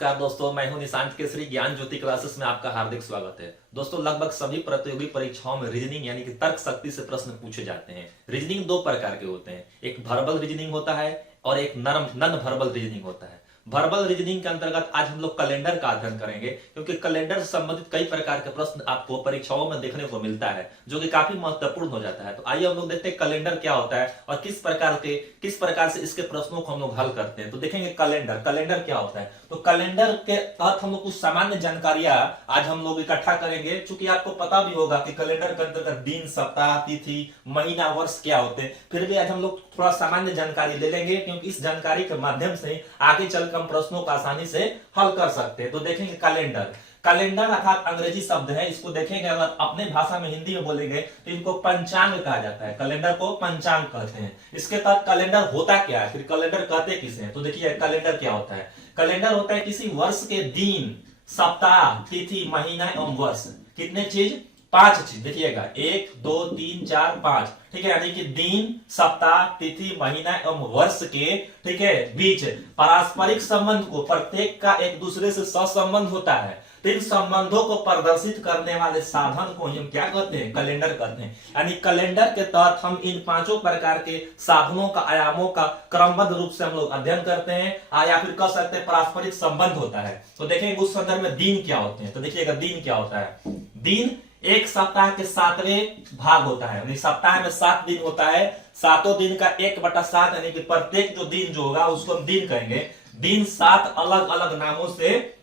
नमस्कार दोस्तों, मैं हूं निशांत केसरी। ज्ञान ज्योति क्लासेस में आपका हार्दिक स्वागत है। दोस्तों, लगभग सभी प्रतियोगी परीक्षाओं में रीजनिंग यानी कि तर्क शक्ति से प्रश्न पूछे जाते हैं। रीजनिंग दो प्रकार के होते हैं, एक वर्बल रीजनिंग होता है और एक नॉन वर्बल रीजनिंग होता है। वर्बल रीजनिंग के अंतर्गत आज हम लोग कैलेंडर का अध्ययन करेंगे, क्योंकि कैलेंडर से संबंधित कई प्रकार के प्रश्न आपको परीक्षाओं में देखने को मिलता है, जो कि काफी महत्वपूर्ण हो जाता है। तो आइए हम लोग देखते हैं कैलेंडर क्या होता है और किस प्रकार से इसके प्रश्नों को हम लोग हल करते हैं। तो देखेंगे कैलेंडर क्या होता है। तो कैलेंडर के तहत हम लोग कुछ सामान्य जानकारियां आज हम लोग इकट्ठा करेंगे, चूंकि आपको पता भी होगा कि कैलेंडर के अंतर्गत दिन, सप्ताह, तिथि, महीना, वर्ष क्या होते हैं। फिर भी आज हम लोग थोड़ा सामान्य जानकारी ले लेंगे, क्योंकि इस जानकारी के माध्यम से आगे चलकर हम प्रश्नों को आसानी से हल कर सकते हैं। तो देखेंगे कैलेंडर अर्थात अंग्रेजी शब्द है। इसको देखेंगे, अगर अपने भाषा में हिंदी में बोलेंगे तो इनको पंचांग कहा जाता है। कैलेंडर को पंचांग कहते हैं। इसके तहत कैलेंडर होता क्या है, फिर कैलेंडर कहते किसे हैं। तो देखिए कैलेंडर क्या होता है। कैलेंडर होता है किसी वर्ष के दिन, सप्ताह, तिथि, महीना एवं वर्ष। कितने चीज? 5 चीज। देखिएगा 1 2 3 4 5, ठीक है। यानी कि दिन, सप्ताह, तिथि, महीना एवं वर्ष के, ठीक है, बीच पारस्परिक संबंध को, प्रत्येक का एक दूसरे से सहसंबंध होता है। तो इन संबंधों को प्रदर्शित करने वाले साधन को हम क्या कहते हैं? कैलेंडर कहते हैं। यानी कैलेंडर के तहत हम इन 5 प्रकार के साधनों का, आयामों का क्रमबद्ध रूप से हम लोग अध्ययन करते हैं, या फिर कह सकते हैं पारस्परिक संबंध होता है। तो देखेंगे उस संदर्भ में दिन क्या होते हैं। तो देखिएगा दिन क्या होता है। दिन एक सप्ताह के 7वें भाग होता है। सप्ताह में 7 दिन होता है। 7 दिन का 1/7, यानी कि प्रत्येक जो दिन जो होगा उसको हम दिन कहेंगे। दिन 7 अलग अलग नामों से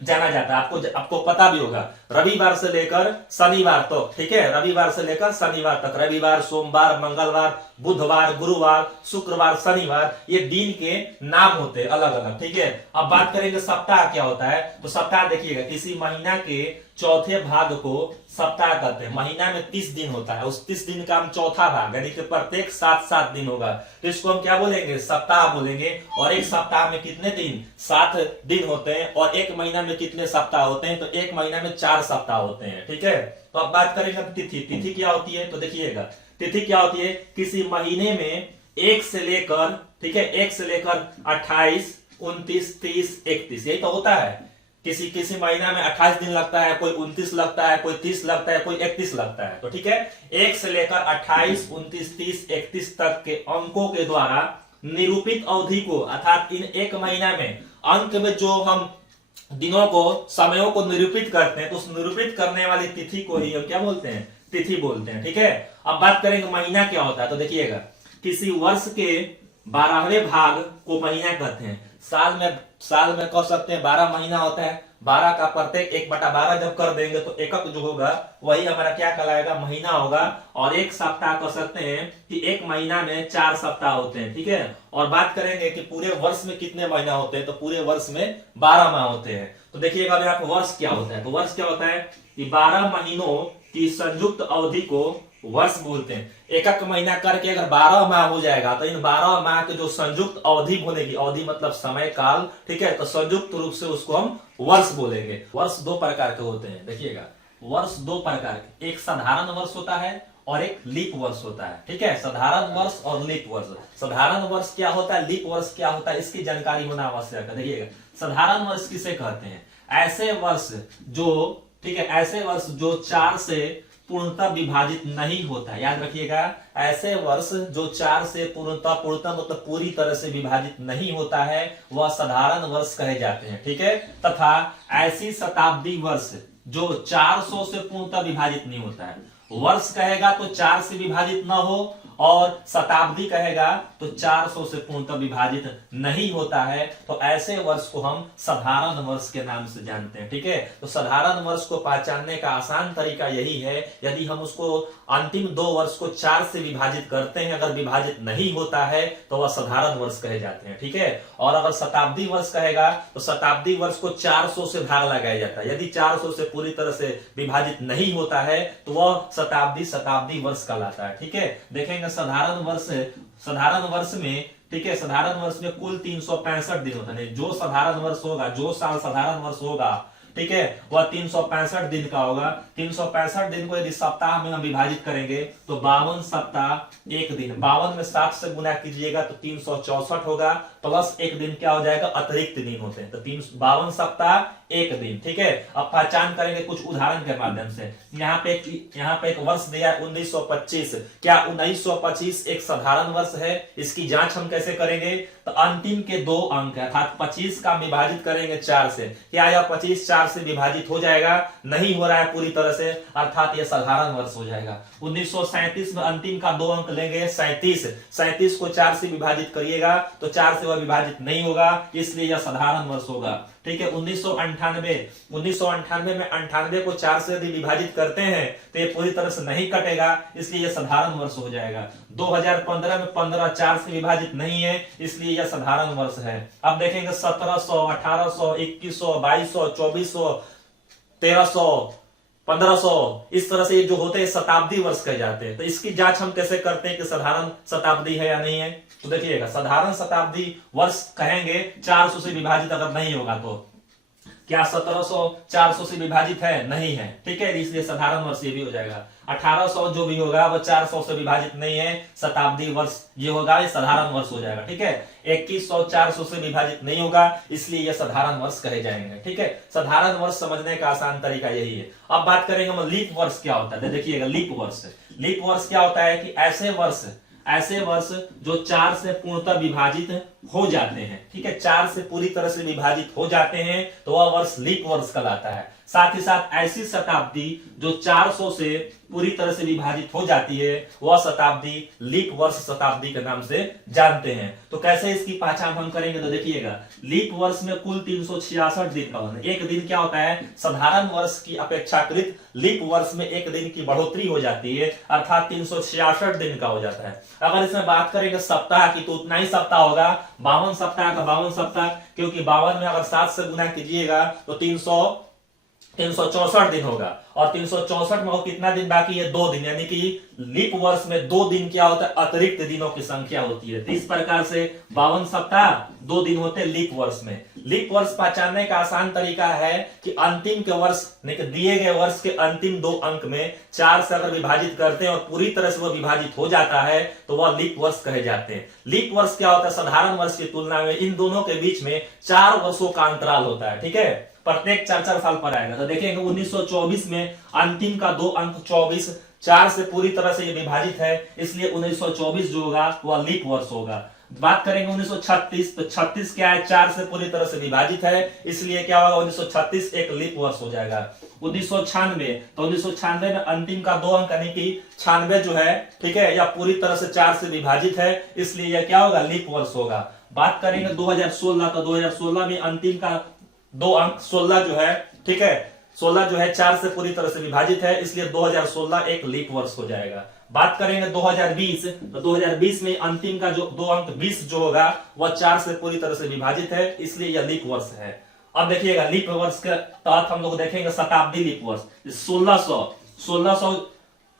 जाना जाता है। आपको पता भी होगा, रविवार से लेकर शनिवार तक, तो, ठीक है, रविवार से लेकर शनिवार तक, रविवार, सोमवार, मंगलवार, बुधवार, गुरुवार, शुक्रवार, शनिवार, ये दिन के नाम होते हैं अलग अलग, ठीक है। अब बात करेंगे सप्ताह क्या होता है। तो सप्ताह देखिएगा, किसी महीना के चौथे भाग को सप्ताह कहते हैं। महीना में 30 दिन होता है, उस 30 दिन का हम चौथा भाग, यानी कि प्रत्येक 7 दिन होगा, तो इसको हम क्या बोलेंगे? सप्ताह बोलेंगे। और एक सप्ताह में कितने दिन? 7 दिन होते हैं। और एक महीना में कितने सप्ताह होते हैं? तो एक महीना में 4 सप्ताह होते हैं, ठीक है। तो अब बात करेंगे तिथि क्या होती है। तो देखिएगा तिथि क्या होती है। किसी महीने में 1 से लेकर, ठीक है, 1 से लेकर 28, 29, 30, 31, यही तो होता है। किसी महीना में 28 दिन लगता है, कोई 29 लगता है, कोई 30 लगता है, कोई 31 लगता है। तो ठीक है, 1 से लेकर 28, 29, 30, 31 तक के अंकों के द्वारा निरूपित अवधि को, अर्थात इन एक महीना में अंक में जो हम दिनों को, समयों को निरूपित करते हैं, तो उस निरूपित करने वाली तिथि को ही हम क्या बोलते हैं? तिथि बोलते हैं, ठीक है। अब बात करेंगे महीना क्या होता है। तो देखिएगा, किसी वर्ष के 12वें भाग को महीना कहते हैं। साल में कह सकते हैं 12 महीना होता है। 12 का प्रत्येक 1/12 जब कर देंगे तो एकक जो होगा वही हमारा क्या कहलाएगा? महीना होगा। और एक सप्ताह कह सकते हैं कि एक महीना में 4 सप्ताह होते हैं, ठीक है। और बात करेंगे कि पूरे वर्ष में कितने महीना होते हैं। तो पूरे वर्ष में 12 माह होते हैं। तो देखिएगा यहाँ पर वर्ष क्या होता है। तो वर्ष क्या होता है कि 12 महीनों की संयुक्त अवधि को वर्ष बोलते हैं। एक महीना करके अगर 12 माह हो जाएगा तो इन 12 माह के जो संयुक्त अवधि बनेगी, अवधि मतलब समय काल, ठीक है, तो संयुक्त रूप से उसको हम वर्ष बोलेंगे। वर्ष 2 प्रकार के होते हैं। देखिएगा वर्ष 2 प्रकार के, एक साधारण वर्ष होता है और एक लीप वर्ष होता है, ठीक है। साधारण वर्ष और लीप वर्ष। साधारण वर्ष क्या होता है, लीप वर्ष क्या होता है, इसकी जानकारी होना आवश्यक है। देखिएगा साधारण वर्ष किसे कहते हैं? ऐसे वर्ष जो, ठीक है, ऐसे वर्ष जो 4 से पूर्णतः विभाजित नहीं होता है। याद रखिएगा, ऐसे वर्ष जो 4 से पूर्णतः मतलब पूरी तरह से विभाजित नहीं होता है, वह साधारण वर्ष कहे जाते हैं, ठीक है। तथा ऐसी शताब्दी वर्ष जो 400 से पूर्णतः विभाजित नहीं होता है। वर्ष कहेगा तो 4 से विभाजित न हो, और शताब्दी कहेगा तो 400 से पूर्णतः विभाजित नहीं होता है। तो ऐसे वर्ष को हम साधारण वर्ष के नाम से जानते हैं, ठीक है। तो साधारण वर्ष को पहचानने का आसान तरीका यही है, यदि हम उसको अंतिम 2 वर्ष को 4 से विभाजित करते हैं, अगर विभाजित नहीं होता है तो वह साधारण वर्ष कहे जाते हैं, ठीक है। और अगर शताब्दी वर्ष कहेगा तो शताब्दी वर्ष को 400 से भाग लगाया जाता है। यदि 400 से पूरी तरह से विभाजित नहीं होता है तो वह शताब्दी वर्ष कहलाता है, ठीक है। देखेंगे साधारण वर्ष में, ठीक है, साधारण वर्ष में कुल 365 दिन होता है। जो साधारण वर्ष होगा, जो साल साधारण वर्ष होगा, ठीक है, वह 365 दिन का होगा। 365 दिन को यदि सप्ताह में हम विभाजित करेंगे तो 52 सप्ताह एक दिन, 52 में 7 से गुना कीजिएगा तो 364 होगा, प्लस एक दिन क्या हो जाएगा, अतिरिक्त दिन होते हैं, तो 52 सप्ताह एक दिन। ठीक है, अब पहचान करेंगे कुछ उदाहरण के माध्यम से। यहाँ पे एक वर्ष दिया है 1925। क्या 1925 एक साधारण वर्ष है? इसकी जांच हम कैसे करेंगे? तो अंतिम के दो अंक अर्थात 25 का विभाजित करेंगे 4 से। क्या यह 25 4 से विभाजित हो जाएगा? नहीं हो रहा है पूरी तरह से, अर्थात यह साधारण वर्ष हो जाएगा। 1937 में अंतिम का दो अंक लेंगे 37, 37 को 4 से विभाजित करिएगा तो 4 से वह विभाजित नहीं होगा, इसलिए यह साधारण वर्ष होगा। ठीक है, 1998 में 98 को 4 से यदि विभाजित करते हैं तो ये पूरी तरह से नहीं कटेगा, इसलिए यह साधारण वर्ष हो जाएगा। 2015 में 15 4 से विभाजित नहीं है, इसलिए यह साधारण वर्ष है। अब देखेंगे 1700, 1800, 2100, 2200, 2400, 1300, 1500, इस तरह से जो होते हैं शताब्दी वर्ष कहे जाते हैं। तो इसकी जांच हम कैसे करते हैं कि साधारण शताब्दी है या नहीं है? तो देखिएगा, साधारण शताब्दी वर्ष कहेंगे 400 से विभाजित अगर नहीं होगा तो क्या 1700 400 से विभाजित है? नहीं है। ठीक है, इसलिए साधारण वर्ष ये भी हो जाएगा। 1800 जो भी होगा वो 400 से विभाजित नहीं है, शताब्दी वर्ष ये होगा, ये साधारण वर्ष हो जाएगा। ठीक है, 2100 400 से विभाजित नहीं होगा, इसलिए ये साधारण वर्ष कहे जाएंगे। ठीक है, साधारण वर्ष समझने का आसान तरीका यही है। अब बात करेंगे हम लीप वर्ष क्या होता है। देखिएगा, लीप वर्ष क्या होता है कि ऐसे वर्ष जो 4 से पूर्णतः विभाजित हो जाते हैं। ठीक है, 4 से पूरी तरह से विभाजित हो जाते हैं तो वह वर्ष लीप वर्ष कहलाता है। साथ ही साथ ऐसी शताब्दी जो 400 से पूरी तरह से विभाजित हो जाती है वह शताब्दी लीप वर्ष शताब्दी के नाम से जानते हैं। तो कैसे इसकी पहचान हम करेंगे? तो देखिएगा, लीप वर्ष में कुल 366 दिन का होता है। एक दिन क्या होता है, साधारण वर्ष की अपेक्षाकृत लीप वर्ष में एक दिन की बढ़ोतरी हो जाती है, अर्थात 366 दिन का हो जाता है। अगर इसमें बात करेंगे सप्ताह की तो उतना ही सप्ताह होगा, 52 सप्ताह का 52 सप्ताह, क्योंकि 52 में अगर 7 से गुना कीजिएगा तो 364 दिन होगा, और 364 में कितना दिन बाकी है? 2 दिन, यानी कि लीप वर्ष में 2 दिन क्या होता है? अतिरिक्त दिनों की संख्या होती है। तो इस प्रकार से 52 सप्ताह 2 दिन होते हैं लीप वर्ष में। लीप वर्ष पहचानने का आसान तरीका है कि अंतिम के वर्ष दिए गए वर्ष के अंतिम 2 अंक में 4 से अगर विभाजित करते हैं और पूरी तरह से वह विभाजित हो जाता है तो वह लीप वर्ष कहे जाते हैं। लीप वर्ष क्या होता है? साधारण वर्ष की तुलना में इन दोनों के बीच में 4 वर्षों का अंतराल होता है। ठीक है, प्रत्येक 4-4 साल पर आएगा। तो देखेंगे 1924 में अंतिम का 2 अंक 24 4 से पूरी तरह से ये विभाजित है, इसलिए 1924 जो होगा वह लीप वर्ष होगा। बात करेंगे 1936, तो 36 क्या है? 4 से पूरी तरह से विभाजित है, इसलिए क्या होगा? 1936 एक लीप वर्ष हो जाएगा। 1996, तो 1996 में अंतिम का 2 अंक यानी कि 96 जो है, ठीक है, या पूरी तरह से 4 से विभाजित है, इसलिए यह क्या होगा? लीप वर्ष होगा। बात करेंगे 2016, तो 2016 में अंतिम का 2 अंक 16 जो है, ठीक है, 16 जो है 4 से पूरी तरह से विभाजित है, इसलिए 2016 एक लीप वर्ष हो जाएगा। बात करेंगे 2020, तो 2020 में अंतिम का जो 2 अंक 20 जो होगा वह 4 से पूरी तरह से विभाजित है, इसलिए यह लीप वर्ष है। अब देखिएगा, लीप वर्ष के तहत हम लोग देखेंगे शताब्दी लीप वर्ष। 1600,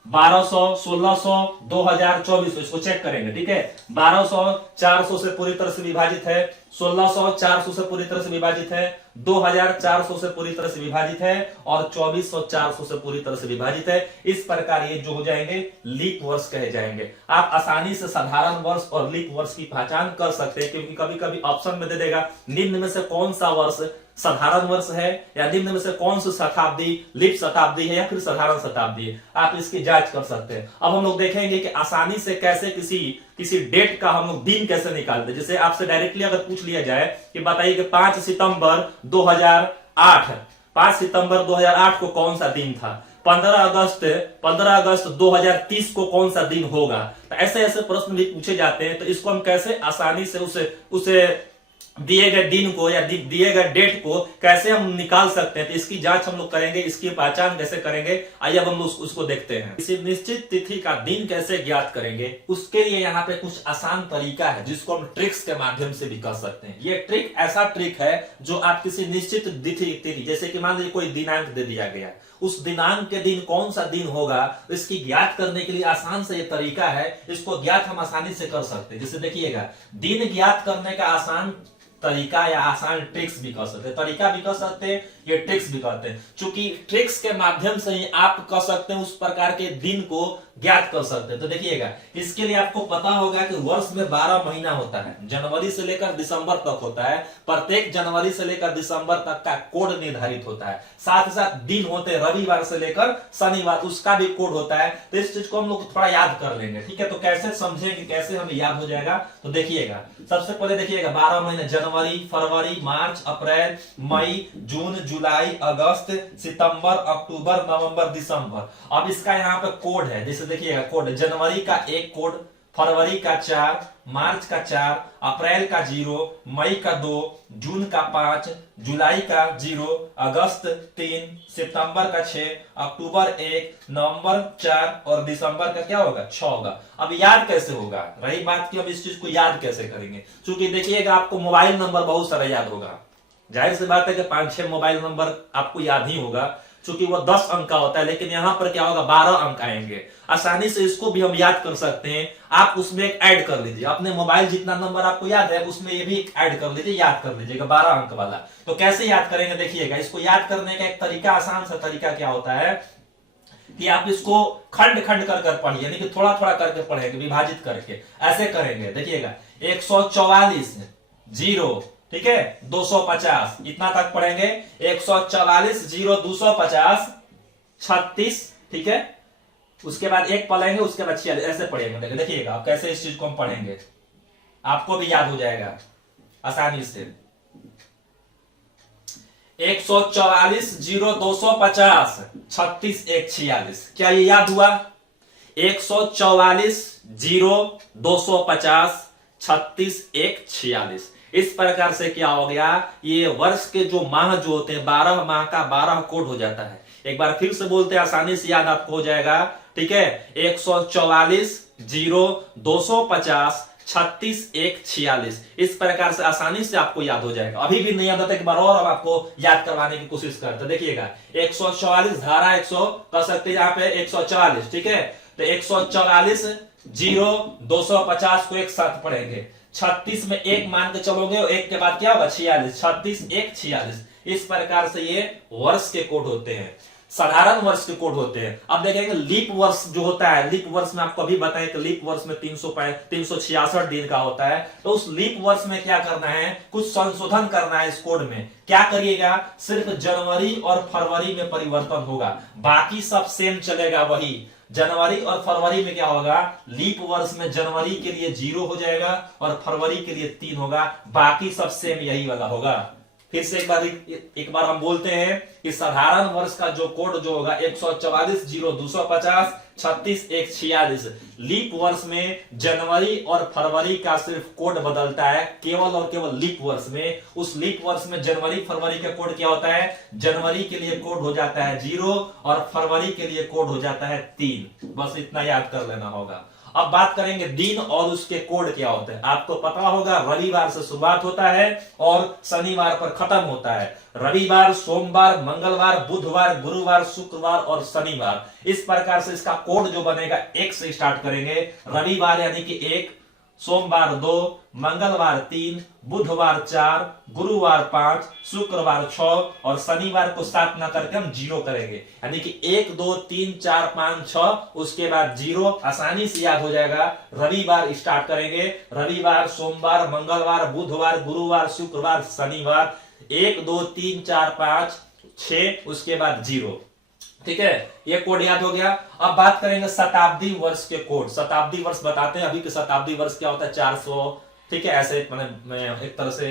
1200, 1600, 2024, इसको चेक करेंगे। ठीक है, 1200 400 से पूरी तरह से विभाजित है, 1600 400 से पूरी तरह से विभाजित है, 2400 से पूरी तरह से विभाजित है, और 2400 400 से पूरी तरह से विभाजित है। इस प्रकार ये जो हो जाएंगे लीप वर्ष कहे जाएंगे। आप आसानी से साधारण वर्ष और लीप वर्ष की पहचान कर सकते हैं, क्योंकि कभी कभी ऑप्शन में दे देगा निम्न में से कौन सा वर्ष साधारण वर्ष है, या निम्न में से कौन सी शताब्दी लीप शताब्दी है या फिर साधारण शताब्दी है। आप इसकी जांच कर सकते हैं। अब हम लोग देखेंगे कि आसानी से कैसे किसी डेट का हम लोग दिन कैसे निकालते हैं। जैसे आपसे डायरेक्टली अगर पूछ लिया जाए कि बताइए कि 5 सितंबर 2008 को कौन सा दिन था, 15 अगस्त 2030 को कौन सा दिन होगा, तो ऐसे ऐसे प्रश्न भी पूछे जाते हैं। तो इसको हम कैसे आसानी से उसे दिए गए दिन को या दिए गए डेट को कैसे हम निकाल सकते हैं, तो इसकी जांच हम लोग करेंगे। इसकी पहचान कैसे करेंगे, आइए अब हम लोग उसको देखते हैं। किसी निश्चित तिथि का दिन कैसे ज्ञात करेंगे, उसके लिए यहाँ पे कुछ आसान तरीका है जिसको हम ट्रिक्स के माध्यम से भी कर सकते हैं। ये ट्रिक ऐसा ट्रिक है जो आप किसी निश्चित तिथि, जैसे कि मान लीजिए कोई दिनांक दे दिया गया, उस दिनांक के दिन कौन सा दिन होगा, इसकी ज्ञात करने के लिए आसान से ये तरीका है। इसको ज्ञात हम आसानी से कर सकते हैं। जैसे देखिएगा, दिन ज्ञात करने का आसान तरीका या आसान ट्रिक्स भी कह सकते हैं, तरीका भी कह सकते हैं, ये ट्रिक्स भी कहते हैं। चूंकि ट्रिक्स के माध्यम से ही आप कह सकते हैं उस प्रकार के दिन को ज्ञात कर सकते हैं। तो देखिएगा, इसके लिए आपको पता होगा कि वर्ष में 12 महीना होता है, जनवरी से लेकर दिसंबर तक होता है। प्रत्येक जनवरी से लेकर दिसंबर तक का कोड निर्धारित होता है। साथ ही साथ दिन होते हैं, रविवार से लेकर शनिवार, उसका भी कोड होता है। तो इस चीज को हम लोग थोड़ा याद कर लेंगे, ठीक है। तो कैसे समझेंगे, कैसे हमें याद हो जाएगा, तो देखिएगा, सबसे पहले देखिएगा 12 महीने, जनवरी, फरवरी, मार्च, अप्रैल, मई, जून, जुलाई, अगस्त, सितंबर, अक्टूबर, नवंबर, दिसंबर। अब इसका यहाँ पे कोड है, जैसे देखिएगा कोड, जनवरी का 1 कोड, फरवरी का 4, मार्च का 4, अप्रैल का 0, मई का 2, जून का 5, जुलाई का 0, अगस्त 3, सितंबर का 6, अक्टूबर 1, नवंबर 4 और दिसंबर का क्या होगा, 6 होगा। अब याद कैसे होगा, रही बात कि हम इस चीज को याद कैसे करेंगे। क्योंकि देखिएगा, आपको मोबाइल नंबर बहुत सारा याद होगा, जाहिर सी बात है कि 5-6 मोबाइल नंबर आपको याद ही होगा, क्योंकि वो 10 अंक का होता है। लेकिन यहां पर क्या होगा, 12 अंक आएंगे। आसानी से इसको भी हम याद कर सकते हैं। आप उसमें एक ऐड कर लीजिए, अपने मोबाइल जितना नंबर आपको याद है उसमें ये भी ऐड कर लीजिए, याद कर लीजिएगा 12 अंक वाला। तो कैसे याद करेंगे, देखिएगा, इसको याद करने का एक तरीका, आसान सा तरीका क्या होता है कि आप इसको खंड खंड कर पढ़िए, यानी कि थोड़ा थोड़ा करके पढ़ेंगे, विभाजित करके ऐसे करेंगे। देखिएगा, 144 0, ठीक है, 250, इतना तक पढ़ेंगे। 144 0 250 36, ठीक है। उसके बाद एक पढ़ेंगे, उसके बाद 46, ऐसे पढ़ेंगे। देखिएगा आप कैसे इस चीज को हम पढ़ेंगे, आपको भी याद हो जाएगा आसानी से। 144 0 250 36 1 46, क्या ये याद हुआ? 144 0 250 36 1 46। इस प्रकार से क्या हो गया, ये वर्ष के जो माह जो होते हैं, 12 माह का 12 कोड हो जाता है। एक बार फिर से बोलते हैं, आसानी से याद आपको हो जाएगा, ठीक है। 144 0 250 36 1 46, इस प्रकार से आसानी से आपको याद हो जाएगा। अभी भी नहीं याद होता, एक बार और हम आपको याद करवाने की कोशिश करते हैं। देखिएगा, 144 धारा 100 कर सकते हैं, यहाँ पे 144, ठीक है। तो 144 0 250 को एक साथ पढ़ेंगे, 36 में 1 मान के चलोगे, 1 के बाद क्या होगा, 46, 36 1 46। इस प्रकार से ये वर्ष के कोड होते हैं, साधारण वर्ष के कोड होते हैं। अब देखेंगे लीप वर्ष जो होता है, लीप वर्ष में आपको अभी बताएं कि लीप वर्ष में 366 दिन का होता है। तो उस लीप वर्ष में क्या करना है, कुछ संशोधन करना है इस कोड में। क्या करिएगा, सिर्फ जनवरी और फरवरी में परिवर्तन होगा, बाकी सब सेम चलेगा वही। जनवरी और फरवरी में क्या होगा, लीप वर्ष में जनवरी के लिए 0 हो जाएगा और फरवरी के लिए 3 होगा, बाकी सब सेम यही वाला होगा। फिर से एक बार हम बोलते हैं कि साधारण वर्ष का जो कोड जो होगा 144 0 250 36 1 46। लीप वर्ष में जनवरी और फरवरी का सिर्फ कोड बदलता है, केवल और केवल लीप वर्ष में। उस लीप वर्ष में जनवरी फरवरी का कोड क्या होता है, जनवरी के लिए कोड हो जाता है 0 और फरवरी के लिए कोड हो जाता है 3। बस इतना याद कर लेना होगा। अब बात करेंगे दिन और उसके कोड क्या होते हैं। आपको पता होगा, रविवार से शुरुआत होता है और शनिवार पर खत्म होता है। रविवार, सोमवार, मंगलवार, बुधवार, गुरुवार, शुक्रवार और शनिवार। इस प्रकार से इसका कोड जो बनेगा 1 से स्टार्ट करेंगे। रविवार यानी कि 1, सोमवार 2, मंगलवार 3, बुधवार 4, गुरुवार 5, शुक्रवार 6 और शनिवार को 7 ना करके हम 0 करेंगे, यानी कि 1 2 3 4 5 6, उसके बाद 0। आसानी से याद हो जाएगा। रविवार स्टार्ट करेंगे, रविवार, सोमवार, मंगलवार, बुधवार, गुरुवार, शुक्रवार, शनिवार, 1 2 3 4 5 6, उसके बाद 0, ठीक है। ये कोड याद हो गया। अब बात करेंगे शताब्दी वर्ष के कोड। शताब्दी वर्ष बताते हैं अभी कि शताब्दी वर्ष क्या होता है, 400, ठीक है। ऐसे मैं एक तरह से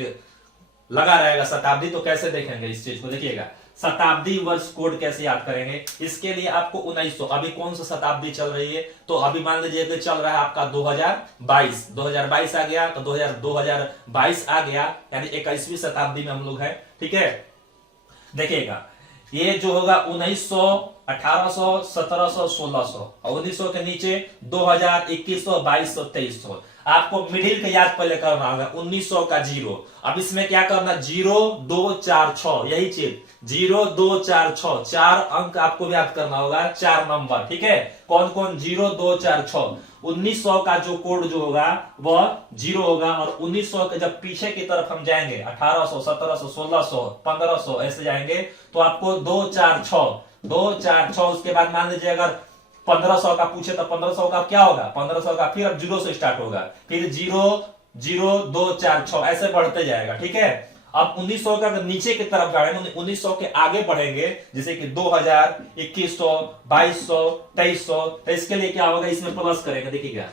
लगा रहेगा शताब्दी, तो कैसे देखेंगे इस चीज को, देखिएगा शताब्दी वर्ष कोड कैसे याद करेंगे। इसके लिए आपको 1900, अभी कौन सा शताब्दी चल रही है, तो अभी मान लीजिए कि चल रहा है आपका 2022 आ गया, तो 2022 आ गया, यानी 21वीं शताब्दी में हम लोग हैं, ठीक है। देखिएगा, ये जो होगा 1900, 1800, 1700, 1600 और 1900 के नीचे 2000, 2100, 2200, 2300। आपको मिडिल का याद पहले करना होगा, 1900 का 0। अब इसमें क्या करना, 0 2 4 6, यही चीज 0246, 4 अंक आपको याद करना होगा, 4 नंबर, ठीक है। कौन कौन? 0246। 1900 का जो कोड जो होगा वह 0 होगा, और 1900 के जब पीछे की तरफ हम जाएंगे 1800, 1700, 1600, 1500 ऐसे जाएंगे तो आपको 246, उसके बाद मान लीजिए अगर 1500 का पूछे तो 1500 का क्या होगा? 1500 का फिर अब 0 से स्टार्ट होगा, फिर 00246 ऐसे बढ़ते जाएगा, ठीक है। अब 1900 का अगर नीचे की तरफ जाएंगे, 1900 के आगे बढ़ेंगे, जैसे कि 2000, 2100, 2200, 2300, तो इसके लिए क्या होगा? इसमें प्लस करेंगे, देखिएगा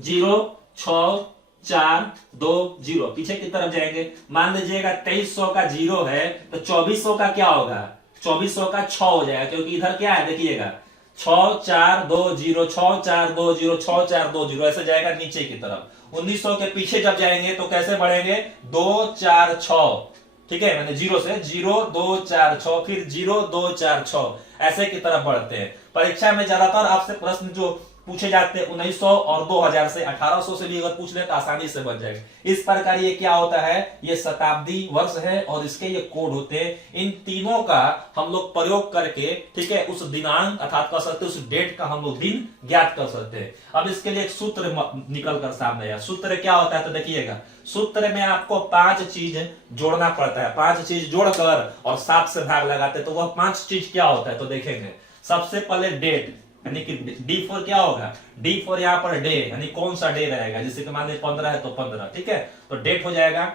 06420, पीछे की तरफ जाएंगे, मान लीजिएगा 2300 का 0 है तो 2400 का क्या होगा? 2400 का 6 हो जाएगा, क्योंकि इधर क्या है देखिएगा 6420, 6420, 6420 ऐसे जाएगा नीचे की तरफ। 1900 के पीछे जब जाएंगे तो कैसे बढ़ेंगे? 246, ठीक है, मैंने 0 से 0246, फिर 0246 ऐसे की तरफ बढ़ते हैं। परीक्षा में ज्यादातर आपसे प्रश्न जो पूछे जाते हैं 1900 और 2000 से, 1800 से भी अगर पूछ ले तो आसानी से बच जाएगा। इस प्रकार ये क्या होता है? ये शताब्दी वर्ष है और इसके ये कोड होते हैं। इन तीनों का हम लोग प्रयोग करके, ठीक है, उस दिनांक अर्थात कर सकते, उस डेट का हम लोग दिन ज्ञात कर सकते हैं। अब इसके लिए एक सूत्र निकल कर सामने आया। सूत्र क्या होता है तो देखिएगा, सूत्र में आपको 5 चीज जोड़ना पड़ता है। 5 चीज जोड़कर और 7 से भाग लगाते हैं तो वह 5 चीज क्या होता है तो देखेंगे। सबसे पहले डेट, यानी कि डी फॉर क्या होगा? डी फॉर यहाँ पर डे, यानी कौन सा डे रहेगा, जैसे कि मान लीजिए 15 है तो 15, ठीक है, तो डेट हो जाएगा।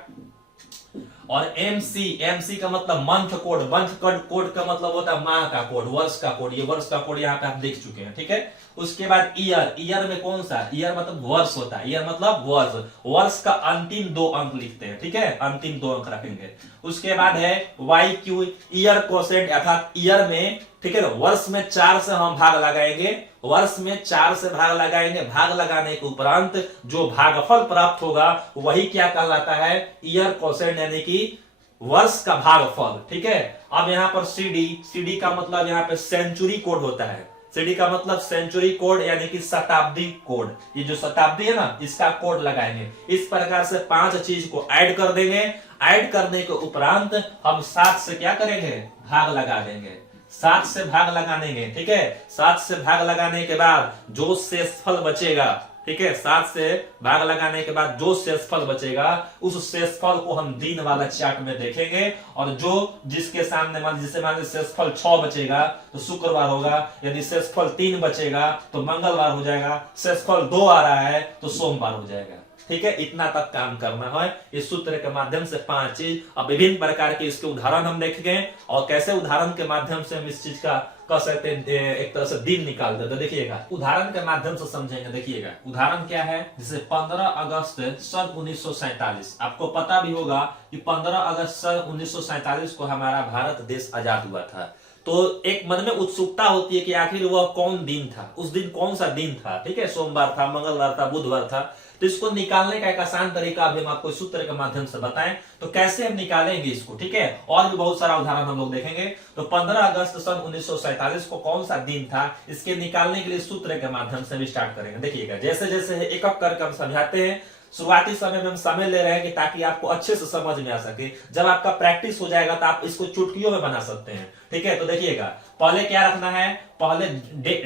और एमसी का मतलब मंथ कोड, मंथ कोड का मतलब होता है माह का कोड, वर्ष का कोड। ये वर्ष का कोड यहाँ पे आप देख चुके हैं, ठीक है। उसके बाद ईयर में कौन सा? ईयर मतलब वर्ष होता है, ईयर मतलब वर्ष। वर्ष का अंतिम 2 अंक लिखते हैं, ठीक है, अंतिम 2 अंक रखेंगे। उसके बाद है वाई क्यू, ईयर कोसेंट, अर्थात ईयर में, ठीक है, वर्ष में 4 से हम भाग लगाएंगे, वर्ष में 4 से भाग लगाएंगे। भाग लगाने के उपरांत जो भागफल प्राप्त होगा वही क्या कहलाता है? ईयर कोसेंट, यानी कि वर्ष का भागफल, ठीक है। अब यहाँ पर सीडी का मतलब यहाँ पे सेंचुरी कोड होता है। सीडी का मतलब सेंचुरी कोड, यानी कि शताब्दी कोड। ये जो शताब्दी है ना, इसका कोड लगाएंगे। इस प्रकार से 5 चीज को ऐड कर देंगे। ऐड करने के उपरांत हम 7 से क्या करेंगे? भाग लगा देंगे। 7 से भाग लगाएंगे, ठीक है। 7 से भाग लगाने के बाद जो शेषफल बचेगा, ठीक है, 7 से भाग लगाने के बाद जो शेषफल बचेगा उस शेषफल को हम दिन वाला चार्ट में देखेंगे। और जो जिसके सामने मान लीजिए शेषफल 6 बचेगा तो शुक्रवार होगा, यदि शेषफल 3 बचेगा तो मंगलवार हो जाएगा, शेषफल 2 आ रहा है तो सोमवार हो जाएगा, ठीक है। इतना तक काम करना है इस सूत्र के माध्यम से 5 चीज। अब विभिन्न प्रकार के इसके उदाहरण हम देखेंगे और कैसे उदाहरण के माध्यम से हम इस चीज का कह सकते हैं एक तरह से दिन निकाल दे। तो देखिएगा उदाहरण के माध्यम से समझेंगे। देखिएगा उदाहरण क्या है, जैसे 15 अगस्त सन 1947। आपको पता भी होगा कि 15 अगस्त सन 1947 को हमारा भारत देश आजाद हुआ था। तो एक मन में उत्सुकता होती है कि आखिर वह कौन दिन था, उस दिन कौन सा दिन था, ठीक है, सोमवार था, मंगलवार था, बुधवार था। तो इसको निकालने का एक आसान तरीका अभी हम आपको सूत्र के माध्यम से बताएं तो कैसे हम निकालेंगे इसको, ठीक है। और भी बहुत सारा उदाहरण हम लोग देखेंगे। तो 15 अगस्त सन 1947 को कौन सा दिन था, इसके निकालने के लिए सूत्र के माध्यम से भी स्टार्ट करेंगे। देखिएगा जैसे जैसे एक एक करके हम समझाते हैं। शुरुआती समय में हम समय ले रहे हैं कि ताकि आपको अच्छे से समझ में आ सके। जब आपका प्रैक्टिस हो जाएगा तो आप इसको चुटकियों में बना सकते हैं, ठीक है। तो देखिएगा पहले क्या रखना है, पहले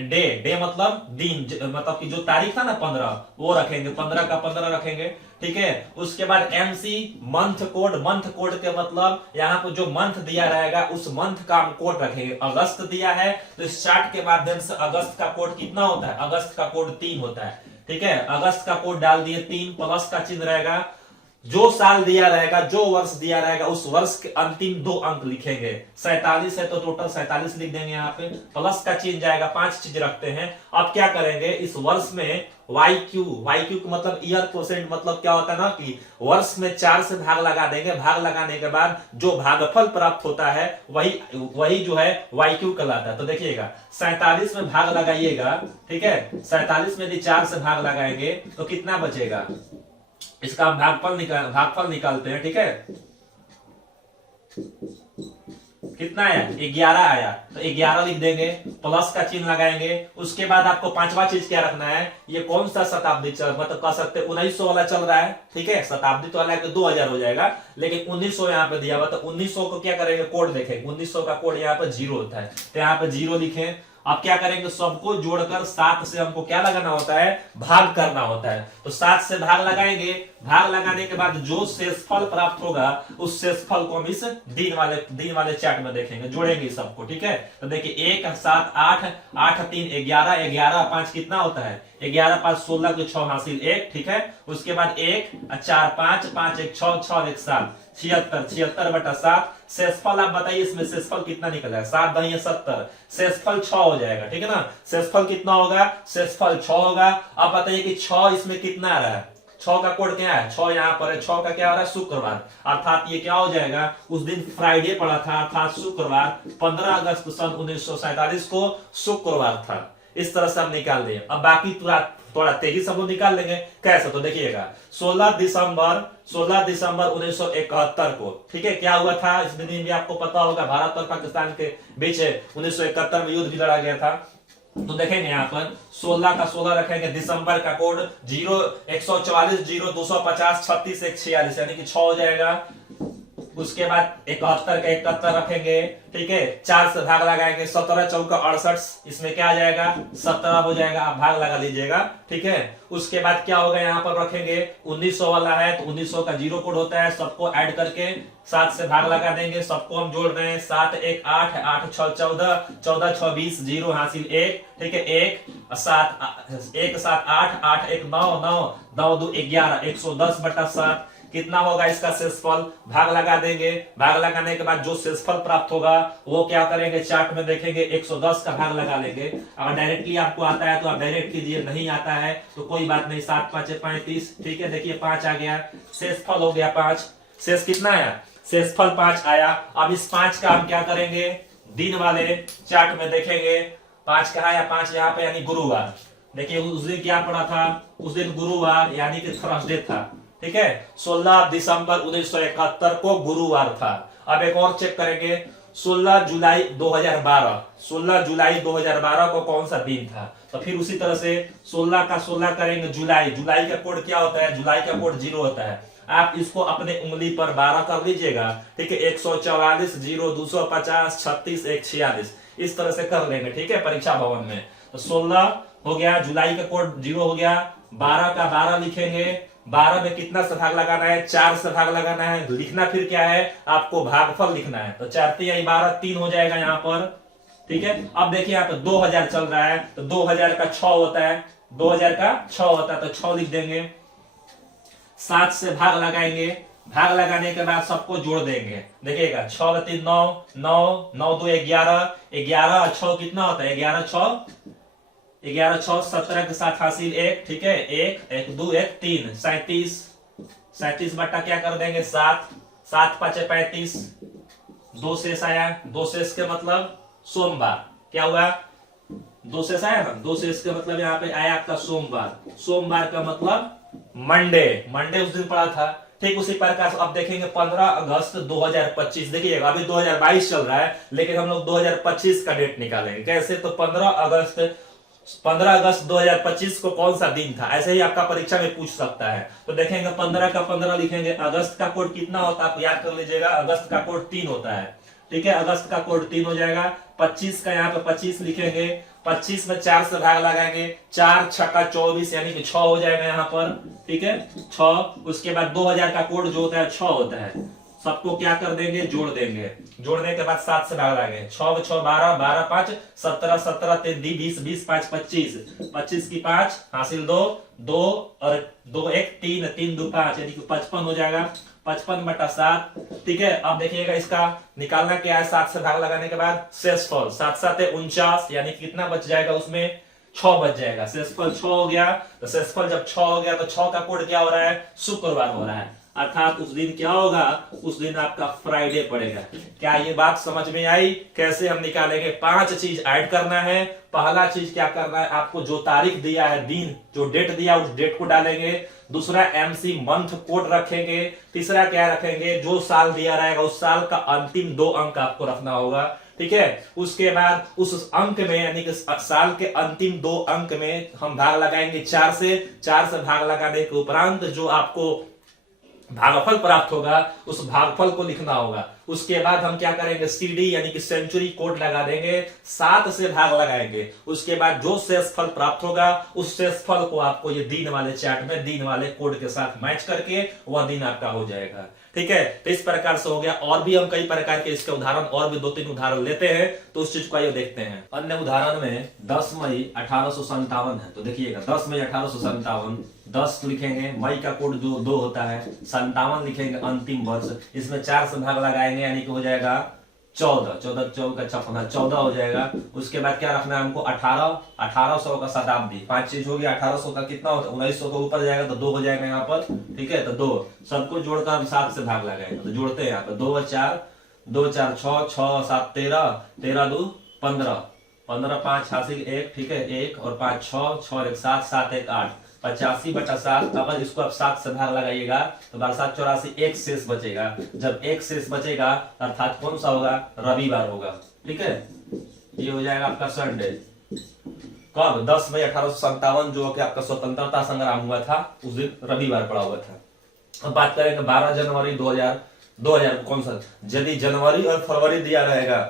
डे मतलब दिन, मतलब कि जो तारीख था ना 15 वो रखेंगे, 15 का 15 रखेंगे, ठीक है। उसके बाद MC month code, month code के मतलब यहाँ पर जो मंथ दिया रहेगा उस मंथ का हम कोड रखेंगे। अगस्त दिया है तो इस चार्ट के माध्यम से अगस्त का कोड कितना होता है, अगस्त का कोड 3 होता है, ठीक है। अगस्त का कोड डाल दिए 3, प्लस का चिन्ह रहेगा। जो साल दिया रहेगा, जो वर्ष दिया रहेगा उस वर्ष के अंतिम 2 अंक लिखेंगे। 47 है तो टोटल 47 लिख देंगे यहाँ पे, प्लस का चिन्ह जाएगा। 5 चीज रखते हैं। अब क्या करेंगे, इस वर्ष में वाई क्यू का मतलब ईयर कोसेंट, मतलब क्या होता है ना कि वर्ष में 4 से भाग लगा देंगे। भाग लगाने के बाद जो भागफल प्राप्त होता है वही जो है वाई क्यू कहलाता है। तो देखिएगा 47 में भाग लगाइएगा, ठीक है। 47 में यदि 4 से भाग लगाएंगे तो कितना बचेगा, इसका हम भागफल निकालते हैं, ठीक है। कितना आया 11 आया, तो 11 लिख देंगे, प्लस का चिन्ह लगाएंगे। उसके बाद आपको पांचवा चीज क्या रखना है, ये कौन सा शताब्दी चल, मतलब कह सकते 1900 वाला चल रहा है, ठीक है, शताब्दी तो वाला 2000 हो जाएगा, लेकिन 1900 यहाँ पे दिया हुआ, तो 1900 को क्या करेंगे, कोड देखेंगे, 1900 का कोड यहाँ पे 0 होता है, तो यहाँ पे 0 लिखें। अब क्या करेंगे, सबको जोड़कर 7 से हमको क्या लगाना होता है, भाग करना होता है, तो 7 से भाग लगाएंगे। भाग लगाने के बाद जो शेषफल प्राप्त होगा उस शेषफल को हम इस दिन वाले चार्ट में देखेंगे, जोड़ेंगे सबको, ठीक है। तो देखिए 1 7 8 8 3 11 11 5 कितना होता है, 11 5 16 को 6 हासिल 1, ठीक है। उसके बाद 1 4 5 5 1 6 6 1 7 76 76 बटा 7। शेषफल आप बताइए इसमें शेषफल कितना निकला है, 7 दही 70, शेषफल 6 हो जाएगा, ठीक है ना। शेषफल कितना होगा, शेषफल 6 होगा। अब बताइए कि 6 इसमें कितना आ रहा है, 6 का कोड क्या है, 6 यहाँ पर है, 6 का क्या हो रहा है, शुक्रवार, अर्थात ये क्या हो जाएगा, उस दिन फ्राइडे पड़ा था, अर्थात शुक्रवार 15 अगस्त सन 1947 को शुक्रवार था। इस तरह से हम निकाल दें। अब बाकी थोड़ा तेजी से हम निकाल लेंगे, कैसे, तो देखिएगा 16 दिसंबर 1971 को, ठीक है, क्या हुआ था इस दिन भी आपको पता होगा, भारत और पाकिस्तान के बीच 1971 में युद्ध भी लड़ा गया था। तो देखेंगे यहाँ पर 16 का 16 रखेंगे, दिसंबर का कोड 0 144 0 250 36 146 यानी कि 6 हो जाएगा। उसके बाद 71 का 71 रखेंगे, ठीक है, 4 से भाग लगाएंगे, 17 चौका 68, इसमें क्या आ जाएगा 17 हो जाएगा, आप भाग लगा लीजिएगा, ठीक है। उसके बाद क्या होगा, यहाँ पर रखेंगे 1900 वाला है, तो 1900 का 0 कोड होता है, सबको ऐड करके 7 से भाग लगा देंगे, सबको हम जोड़ रहे हैं, 7 1 8 8 6 14 14 6 20 0 हासिल 1, ठीक है, 1 7 8 8 1 9 9 9 2 11 110 बटा 7 कितना होगा इसका शेषफल, भाग लगा देंगे। भाग लगाने के बाद जो शेषफल प्राप्त होगा वो क्या करेंगे, चार्ट में देखेंगे, 110 का भाग लगा लेंगे। अगर डायरेक्टली आपको आता है तो आप डायरेक्ट कीजिए, नहीं आता है तो कोई बात नहीं, 7 5 35, ठीक है। देखिए 5 आ गया, शेषफल हो गया 5, शेष कितना आया, शेषफल 5 आया। अब इस 5 का हम क्या करेंगे, दिन वाले चार्ट में देखेंगे, 5 कहा या 5 यहाँ पे, यानी गुरुवार। देखिए उस दिन क्या पड़ा था, उस दिन गुरुवार यानी कि थर्सडे था, ठीक है, 16 दिसंबर 1971 को गुरुवार था। अब एक और चेक करेंगे, 16 जुलाई 2012, 16 जुलाई 2012 को कौन सा दिन था, तो फिर उसी तरह से 16 का 16 करेंगे, जुलाई, जुलाई का कोड क्या होता है, जुलाई का कोड 0 होता है। आप इसको अपने उंगली पर 12 कर लीजिएगा, ठीक है, 144 0 250 36 146 इस तरह से कर लेंगे, ठीक है, परीक्षा भवन में। तो 16 हो गया, जुलाई का कोड 0 हो गया, 12 का 12 लिखेंगे, 12 में कितना से भाग लगाना है, 4 से भाग लगाना है, लिखना फिर क्या है, आपको भागफल लिखना है, तो 4 3 12 3 हो जाएगा यहाँ पर, ठीक है। अब देखिए यहाँ पे 2000 चल रहा है, तो 2000 का 6 होता है, 2000 का 6 होता है, तो 6 लिख देंगे, 7 से भाग लगाएंगे, भाग लगाने के बाद सबको जोड़ देंगे, देखिएगा 6 3 9 9 9 2 11 11 6 कितना होता है, 11 6 17 के साथ हासिल 1, ठीक है, 1 1 2 1 3 37 बट्टा क्या कर देंगे 7 7 5 35, 2 शेष आया, 2 शेष के मतलब सोमवार, क्या हुआ 2 शेष आया ना, 2 शेष का मतलब यहाँ पे आया आपका सोमवार, सोमवार का मतलब मंडे, मंडे उस दिन पड़ा था। ठीक उसी प्रकार से अब देखेंगे 15 अगस्त 2025, देखिएगा अभी 2022 चल रहा है लेकिन हम लोग 2025 का डेट निकालेंगे, कैसे, तो 15 अगस्त 2025 को कौन सा दिन था, ऐसे ही आपका परीक्षा में पूछ सकता है। तो देखेंगे 15 का 15 लिखेंगे, अगस्त का कोड कितना होता है आप याद कर लीजिएगा, अगस्त का कोड 3 होता है, ठीक है, अगस्त का कोड 3 हो जाएगा। 25 का यहाँ पे 25 लिखेंगे, 25 में 4 से भाग लगाएंगे, 4 छक्का 24 यानी कि 6 हो जाएगा यहाँ पर, ठीक है 6। उसके बाद 2000 का कोड जो होता है 6 होता है, सबको क्या कर देंगे, जोड़ देंगे, जोड़ने के बाद 7 से भाग लगाएंगे, 6 6 12 12 5 17 17 3 20 20 5 25 25 की 5 हासिल 2 2 और 2 1 3 3 2 5 यानी कि 55 हो जाएगा, 55 बटा 7, ठीक है। अब देखिएगा इसका निकालना क्या है, 7 से भाग लगाने के बाद शेषफल 7 7 49 यानी कितना बच जाएगा, उसमें 6 बच जाएगा, शेषफल 6 हो गया। तो शेषफल जब 6 हो गया तो 6 का कोड क्या हो रहा है, शुक्रवार हो रहा है। अर्थात उस दिन क्या होगा, उस दिन आपका फ्राइडे पड़ेगा। क्या ये बात समझ में आई? कैसे हम निकालेंगे? 5 चीज ऐड करना है। पहला चीज क्या करना है, आपको जो तारीख दिया है, दिन जो डेट दिया उस डेट को डालेंगे। दूसरा एमसी मंथ कोड रखेंगे। तीसरा क्या रखेंगे, जो साल दिया रहेगा उस साल का अंतिम 2 अंक आपको रखना होगा, ठीक है। उसके बाद उस अंक में यानी कि साल के अंतिम 2 अंक में हम भाग लगाएंगे 4 से। 4 से भाग लगाने के उपरांत जो आपको भागफल प्राप्त होगा उस भागफल को लिखना होगा। उसके बाद हम क्या करेंगे, सीडी यानी कि सेंचुरी कोड लगा देंगे, 7 से भाग लगाएंगे। उसके बाद जो शेषफल प्राप्त होगा उस शेषफल को आपको ये दिन वाले चार्ट में दिन वाले कोड के साथ मैच करके वह दिन आपका हो जाएगा, ठीक है। तो इस प्रकार से हो गया। और भी हम कई प्रकार के इसके उदाहरण और भी 2-3 उदाहरण लेते हैं, तो उस चीज को आइए देखते हैं। अन्य उदाहरण में 10 मई 1857 है, तो देखिएगा 10 मई 1857, 10 लिखेंगे, मई का कोड जो 2 होता है, 57 लिखेंगे अंतिम वर्ष, इसमें 4 से भाग लगाएंगे यानी कि हो जाएगा 14, 14 का 56, 14 हो जाएगा। उसके बाद क्या रखना है हमको, 1800 का शताब्दी, 5 चीज हो गया। 1800 का कितना होता है, 1900 के ऊपर जाएगा तो 2 हो जाएगा यहाँ पर, ठीक है। तो 2 सबको जोड़कर हम 7 से भाग लगाएंगे, तो जोड़ते हैं यहाँ पर 2 4 2 4 6 6 7 13 13 2 15 15 5 हासिल 1, ठीक है, 1 और 5 6 6 1 7 7 1 8, 85/7। अगर इसको आप 7 से भाग लगाइएगा तो 7 84, 1 शेष बचेगा। जब 1 शेष बचेगा अर्थात कौन सा होगा, रविवार होगा, ठीक है। ये हो जाएगा आपका संडे। कब, 10 मई 1857 जो कि आपका स्वतंत्रता संग्राम हुआ था, उस दिन रविवार पड़ा हुआ था। अब बात करेंगे 12 जनवरी 2000 कौन सा, यदि जनवरी और फरवरी दिया रहेगा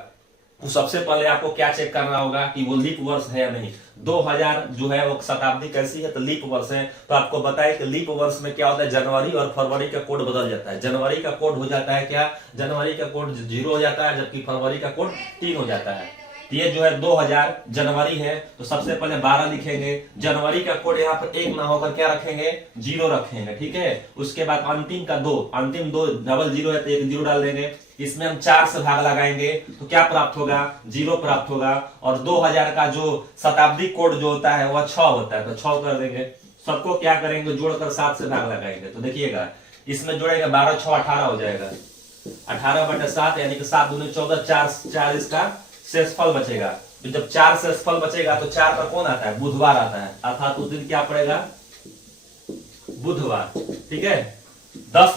तो सबसे पहले आपको क्या चेक करना होगा कि वो लीप वर्ष है या नहीं। 2000 जो है वो शताब्दी कैसी है, तो लीप वर्ष है। तो आपको बताएं कि लीप वर्ष में क्या होता है, जनवरी और फरवरी का कोड बदल जाता है। जनवरी का कोड हो जाता है क्या, जनवरी का कोड 0 हो जाता है, जबकि फरवरी का कोड 3 हो जाता है। ये जो है 2000 जनवरी है, तो सबसे पहले 12 लिखेंगे। जनवरी का कोड यहाँ पर 1 ना होकर क्या रखेंगे, 0 रखेंगे, ठीक है। उसके बाद अंतिम का 2, अंतिम 2 डबल 0 है तो 1 0 डाल देंगे। इसमें हम 4 से भाग लगाएंगे तो क्या प्राप्त होगा, 0 प्राप्त होगा। और 2000 का जो शताब्दी कोड जो होता है वह 6 होता है, तो 6 कर देंगे। सबको क्या करेंगे, जोड़कर 7 से भाग लगाएंगे। तो देखिएगा इसमें जोड़ेंगे 12 6 18 हो जाएगा, 18/7 यानी कि 7 दूनी 14, 4 इसका शेषफल बचेगा। तो जब 4 शेषफल बचेगा तो 4 पर कौन आता है, बुधवार आता है, अर्थात उस दिन क्या पड़ेगा, बुधवार, ठीक है।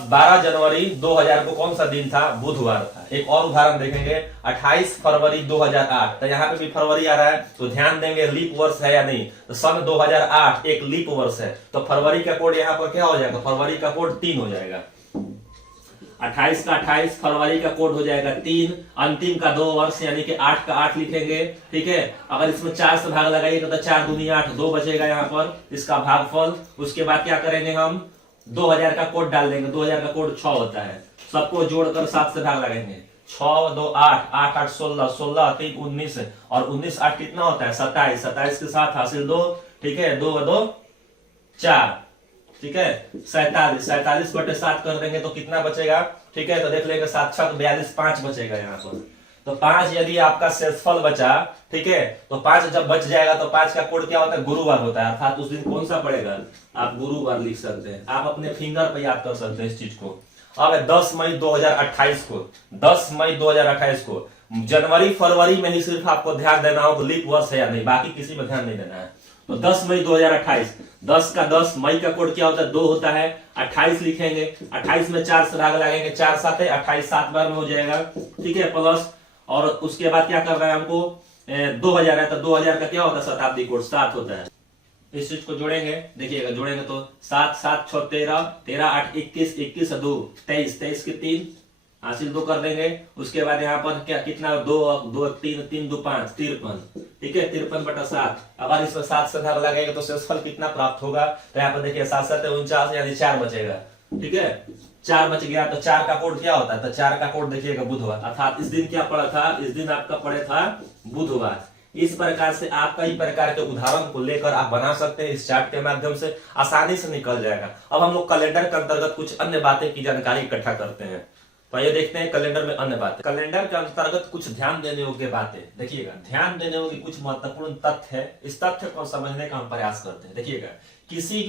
12 जनवरी 2000 को कौन सा दिन था, बुधवार था। एक और उदाहरण देखेंगे, 28 फरवरी 2008, तो यहाँ पे भी फरवरी आ रहा है, तो ध्यान देंगे लीप वर्ष है या नहीं। तो सन 2008 एक लीप वर्ष है, तो फरवरी का कोड यहाँ पर क्या हो जाएगा, फरवरी का कोड 3 हो जाएगा। 28 का 28, फरवरी का कोड हो जाएगा 3, अंतिम का 2 वर्ष यानी कि 8 का 8 लिखेंगे, ठीक है। अगर इसमें 4 से भाग लगाइएगा तो 4 दूनी 8, 2 बचेगा यहाँ पर इसका भागफल। उसके बाद क्या करेंगे, हम 2000 का कोड डाल देंगे। 2000 का कोड 6 होता है, सबको जोड़कर 7 से भाग लगाएंगे। 6 2 8 8 8 16 16 3 19 और 19 8 कितना होता है, 27, 27 के साथ हासिल 2, ठीक है, 2 2 4, ठीक है, 47, 47/7 कर देंगे तो कितना बचेगा, ठीक है। तो देख लेंगे 7 6 42, 5 बचेगा यहाँ पर। तो 5 यदि आपका शेषफल बचा, ठीक है, तो 5 जब बच जाएगा तो 5 का कोड क्या होता है, गुरुवार होता है, अर्थात उस दिन कौन सा पड़ेगा, आप गुरुवार लिख सकते हैं। आप अपने फिंगर पे याद कर सकते हैं इस चीज को। अब 10 मई 2028 को, 10 मई 2028 को जनवरी फरवरी में ही सिर्फ आपको ध्यान देना हो लीप वर्ष है या नहीं, बाकी किसी में ध्यान नहीं देना है। तो 10 मई 2028, 10 का 10, मई का कोड क्या होता है, 2 होता है, 28 लिखेंगे। 28 में 4 से भाग लगाएंगे, 4 7 28, 7 बार में हो जाएगा, ठीक है, प्लस। और उसके बाद क्या कर रहा है हमको, 2000 है तो 2000 का क्या होता है, शताब्दी कोड 7 होता है। इस चीज को जोड़ेंगे, देखिएगा जोड़ेंगे तो 7 7 6 13 13 8 21 21 2 23 23 के 3 हासिल 2 कर देंगे। उसके बाद यहाँ पर क्या कितना, 2 2 3 3 2 5 53, ठीक है, 53/7। अगर इसमें 7 से भाग लगेगा तो शेषफल कितना प्राप्त होगा, तो यहाँ पर देखिए 7 7 49 यानी 4 बचेगा, ठीक है, 4 बच गया। तो 4 का कोड क्या होता है, तो 4 का कोड देखिएगा बुधवार, अर्थात इस दिन क्या पड़ा था, इस दिन आपका पड़े था बुधवार। इस प्रकार से आप कई प्रकार के उदाहरण को लेकर आप बना सकते हैं, इस चार्ट के माध्यम से आसानी से निकल जाएगा। अब हम लोग कैलेंडर के अंतर्गत कुछ अन्य बातें की जानकारी इकट्ठा करते हैं। तो ये देखते हैं कैलेंडर में अन्य बातें। कैलेंडर के अंतर्गत कुछ ध्यान देने योग्य बातें, देखिएगा ध्यान देने योग्य कुछ महत्वपूर्ण तथ्य है, इस तथ्य को समझने का हम प्रयास करते हैं। देखिएगा किसी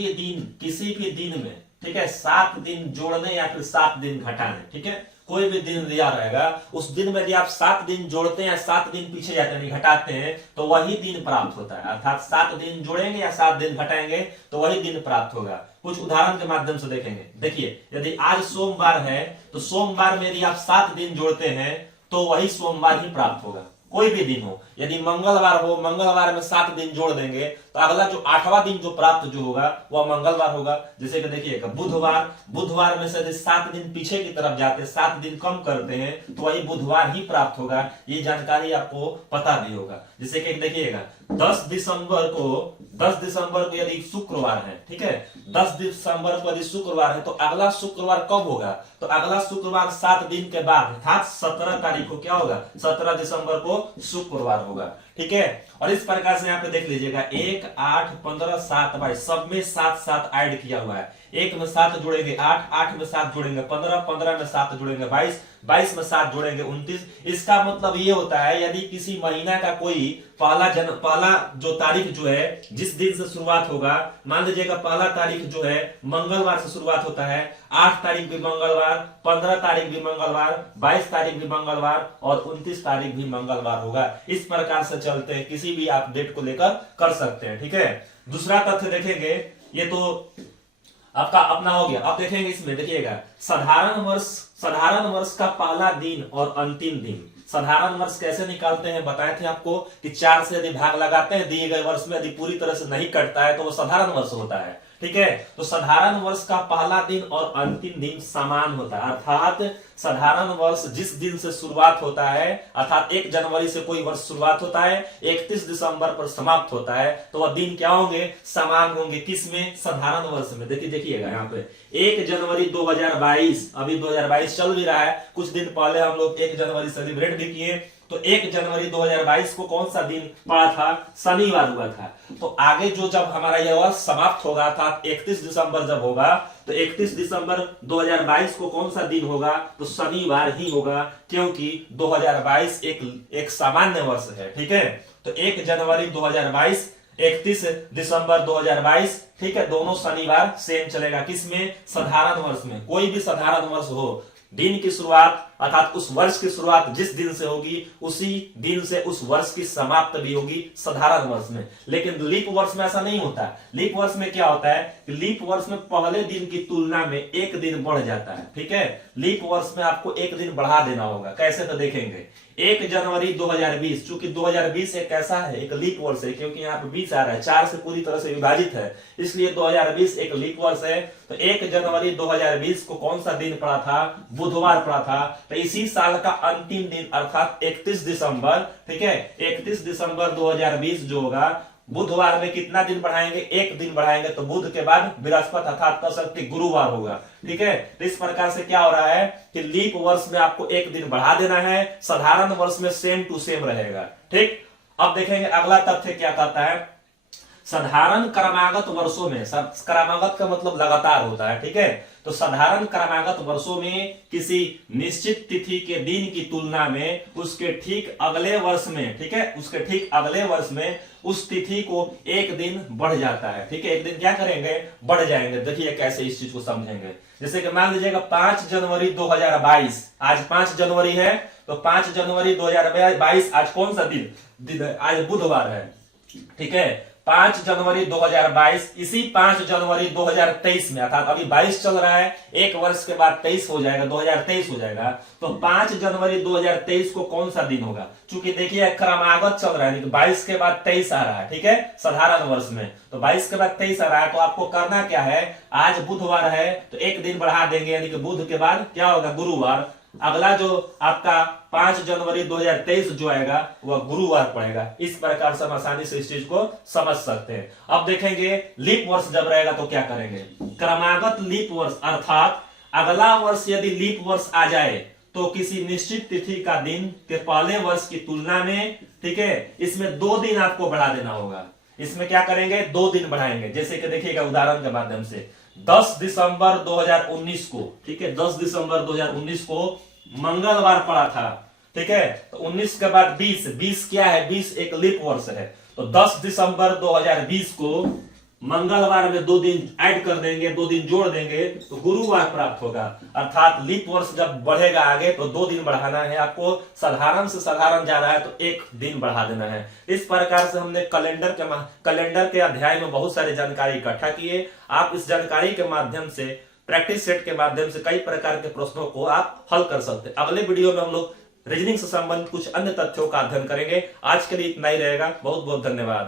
भी दिन में ठीक है, 7 दिन जोड़ने या फिर 7 दिन घटाने, ठीक है, कोई भी दिन दिया रहेगा, उस दिन में यदि आप 7 दिन जोड़ते हैं या 7 दिन पीछे जाते हैं घटाते हैं तो वही दिन प्राप्त होता है। अर्थात 7 दिन जोड़ेंगे या 7 दिन घटाएंगे तो वही दिन प्राप्त होगा। कुछ उदाहरण के माध्यम से देखेंगे। देखिए, यदि आज सोमवार है तो सोमवार में यदि आप 7 दिन जोड़ते हैं तो वही सोमवार ही प्राप्त होगा, कोई भी दिन हो। यदि मंगलवार हो, मंगलवार में 7 दिन जोड़ देंगे तो अगला जो 8वां दिन जो प्राप्त जो होगा वह मंगलवार होगा। जैसे कि देखिएगा बुधवार, बुधवार में से यदि 7 दिन पीछे की तरफ जाते, 7 दिन कम करते हैं तो वही बुधवार ही प्राप्त होगा। ये जानकारी आपको पता भी होगा। जैसे कि देखिएगा 10 दिसंबर को यदि शुक्रवार है, ठीक है, 10 दिसंबर को यदि शुक्रवार है तो अगला शुक्रवार कब होगा, तो अगला शुक्रवार 7 दिन के बाद अर्थात 17 तारीख को क्या होगा, 17 दिसंबर को शुक्रवार होगा, ठीक है। और इस प्रकार से यहाँ पे देख लीजिएगा 1, 8, 15, 7, 22 सब में 7 ऐड किया हुआ है। 1 में 7 जोड़ेंगे 8, 8 में 7 जोड़ेंगे 15, 15 में 7 जोड़ेंगे 22, 22 में 7 जोड़ेंगे 29। इसका मतलब ये होता है यदि किसी महीना का कोई पहला जो तारीख जो है जिस दिन से शुरुआत होगा, मान लीजिएगा पहला तारीख जो है मंगलवार से शुरुआत होता है, 8 तारीख भी मंगलवार, 15 तारीख भी मंगलवार, 22 तारीख भी मंगलवार और 29 तारीख भी मंगलवार होगा। इस प्रकार से चलते हैं, किसी भी आप डेट को लेकर कर सकते हैं, ठीक है। दूसरा तथ्य देखेंगे, ये तो आपका अपना हो गया। अब देखेंगे इसमें, देखिएगा साधारण वर्ष का पहला दिन और अंतिम दिन। साधारण वर्ष कैसे निकालते हैं बताए थे आपको कि 4 से यदि भाग लगाते हैं दिए गए वर्ष में, यदि पूरी तरह से नहीं कटता है तो वो साधारण वर्ष होता है, ठीक है। तो साधारण वर्ष का पहला दिन और अंतिम दिन समान होता है। अर्थात साधारण वर्ष जिस दिन से शुरुआत होता है, अर्थात 1 जनवरी से कोई वर्ष शुरुआत होता है, 31 दिसंबर पर समाप्त होता है, तो वह दिन क्या होंगे, समान होंगे। किसमें, साधारण वर्ष में। देखिएगा यहाँ पे 1 जनवरी 2022, अभी 2022 चल भी रहा है, कुछ दिन पहले हम लोग 1 जनवरी सेलिब्रेट भी किए। तो 1 जनवरी 2022 को कौन सा दिन पड़ा था, शनिवार हुआ था। तो आगे जो जब हमारा यह वर्ष समाप्त होगा था 31 दिसंबर जब होगा, तो 31 दिसंबर 2022 को कौन सा दिन होगा, तो शनिवार ही होगा, क्योंकि 2022 एक सामान्य वर्ष है, ठीक है। तो 1 जनवरी 2022, 31 दिसंबर 2022, ठीक है, दोनों शनिवार सेम चलेगा। किसमें, साधारण वर्ष में। कोई भी साधारण वर्ष हो, दिन की शुरुआत अर्थात उस वर्ष की शुरुआत जिस दिन से होगी उसी दिन से उस वर्ष की समाप्त भी होगी साधारण वर्ष में। लेकिन लीप वर्ष में ऐसा नहीं होता। लीप वर्ष में क्या होता है कि लीप वर्ष में पहले दिन की तुलना में 1 दिन बढ़ जाता है, ठीक है। लीप वर्ष में आपको 1 दिन बढ़ा देना होगा। कैसे, तो देखेंगे 1 जनवरी 2020, चूंकि 2020 एक कैसा है, एक लीप वर्ष है, क्योंकि यहाँ पे 20 आ रहा है, 4 से पूरी तरह से विभाजित है, इसलिए 2020 एक लीप वर्ष है। तो 1 जनवरी 2020 को कौन सा दिन पड़ा था, बुधवार पड़ा था। तो इसी साल का अंतिम दिन अर्थात 31 दिसंबर, ठीक है, 31 दिसंबर 2020 जो होगा, बुधवार में कितना दिन बढ़ाएंगे, 1 दिन बढ़ाएंगे, तो बुध के बाद बृहस्पति अर्थात कह सकते गुरुवार होगा, ठीक है। तो इस प्रकार से क्या हो रहा है कि लीप वर्ष में आपको 1 दिन बढ़ा देना है, साधारण वर्ष में सेम टू सेम रहेगा, ठीक। अब देखेंगे अगला तथ्य क्या कहता है। साधारण क्रमागत वर्षों में, क्रमागत का मतलब लगातार होता है, ठीक है। तो साधारण क्रमागत वर्षों में किसी निश्चित तिथि के दिन की तुलना में उसके ठीक अगले वर्ष में, ठीक है, उसके ठीक अगले वर्ष में उस तिथि को 1 दिन बढ़ जाता है, ठीक है। 1 दिन क्या करेंगे, बढ़ जाएंगे। देखिए कैसे इस चीज को समझेंगे। जैसे कि मान लीजिएगा 5 जनवरी 2022, आज 5 जनवरी है, तो 5 जनवरी 2022 आज कौन सा दिन है, आज बुधवार है, ठीक है। 5 जनवरी 2022, इसी 5 जनवरी 2023 में, अर्थात अभी 22 चल रहा है, 1 वर्ष के बाद 23 हो जाएगा, 2023 हो जाएगा। तो 5 जनवरी 2023 को कौन सा दिन होगा, चूंकि देखिए क्रमागत चल रहा है, तो 22 के बाद 23 आ रहा है, ठीक है, साधारण वर्ष में। तो 22 के बाद 23 आ रहा है, तो आपको करना क्या है, आज बुधवार है तो 1 दिन बढ़ा देंगे, यानी कि बुध के बाद क्या होगा, गुरुवार। अगला जो आपका 5 जनवरी 2023 जो आएगा वह गुरुवार पड़ेगा। इस प्रकार से हम आसानी से इस चीज को समझ सकते हैं। अब देखेंगे लीप वर्ष जब रहेगा तो क्या करेंगे। क्रमागत लीप वर्ष अर्थात अगला वर्ष यदि लीप वर्ष आ जाए तो किसी निश्चित तिथि का दिन के पहले वर्ष की तुलना में, ठीक है, इसमें 2 दिन आपको बढ़ा देना होगा। इसमें क्या करेंगे, 2 दिन बढ़ाएंगे। जैसे कि देखिएगा उदाहरण के माध्यम से 10 दिसंबर 2019 को, ठीक है, 10 दिसंबर 2019 को मंगलवार पड़ा था, ठीक है। तो 19 के बाद 20 क्या है, 20 एक लीप वर्ष है। तो 10 दिसंबर 2020 को मंगलवार में 2 दिन ऐड कर देंगे, 2 दिन जोड़ देंगे तो गुरुवार प्राप्त होगा। अर्थात लीप वर्ष जब बढ़ेगा आगे तो 2 दिन बढ़ाना है आपको, साधारण से साधारण जा रहा है तो 1 दिन बढ़ा देना है। इस प्रकार से हमने कैलेंडर के अध्याय में बहुत सारी जानकारी इकट्ठा किए। आप इस जानकारी के माध्यम से, प्रैक्टिस सेट के माध्यम से कई प्रकार के प्रश्नों को आप हल कर सकते हैं। अगले वीडियो में हम लोग रीजनिंग से संबंधित कुछ अन्य तथ्यों का अध्ययन करेंगे। आज के लिए इतना ही रहेगा। बहुत बहुत धन्यवाद।